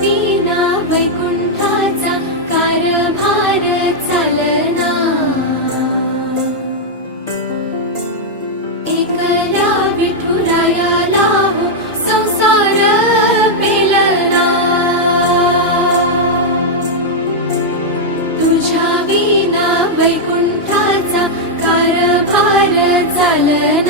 विना वैकुंठाचा कारभार चालना। एकल्या विठुरायाला हो संसार पेलना। तुझ्या विना वैकुंठाचा कारभार चालना।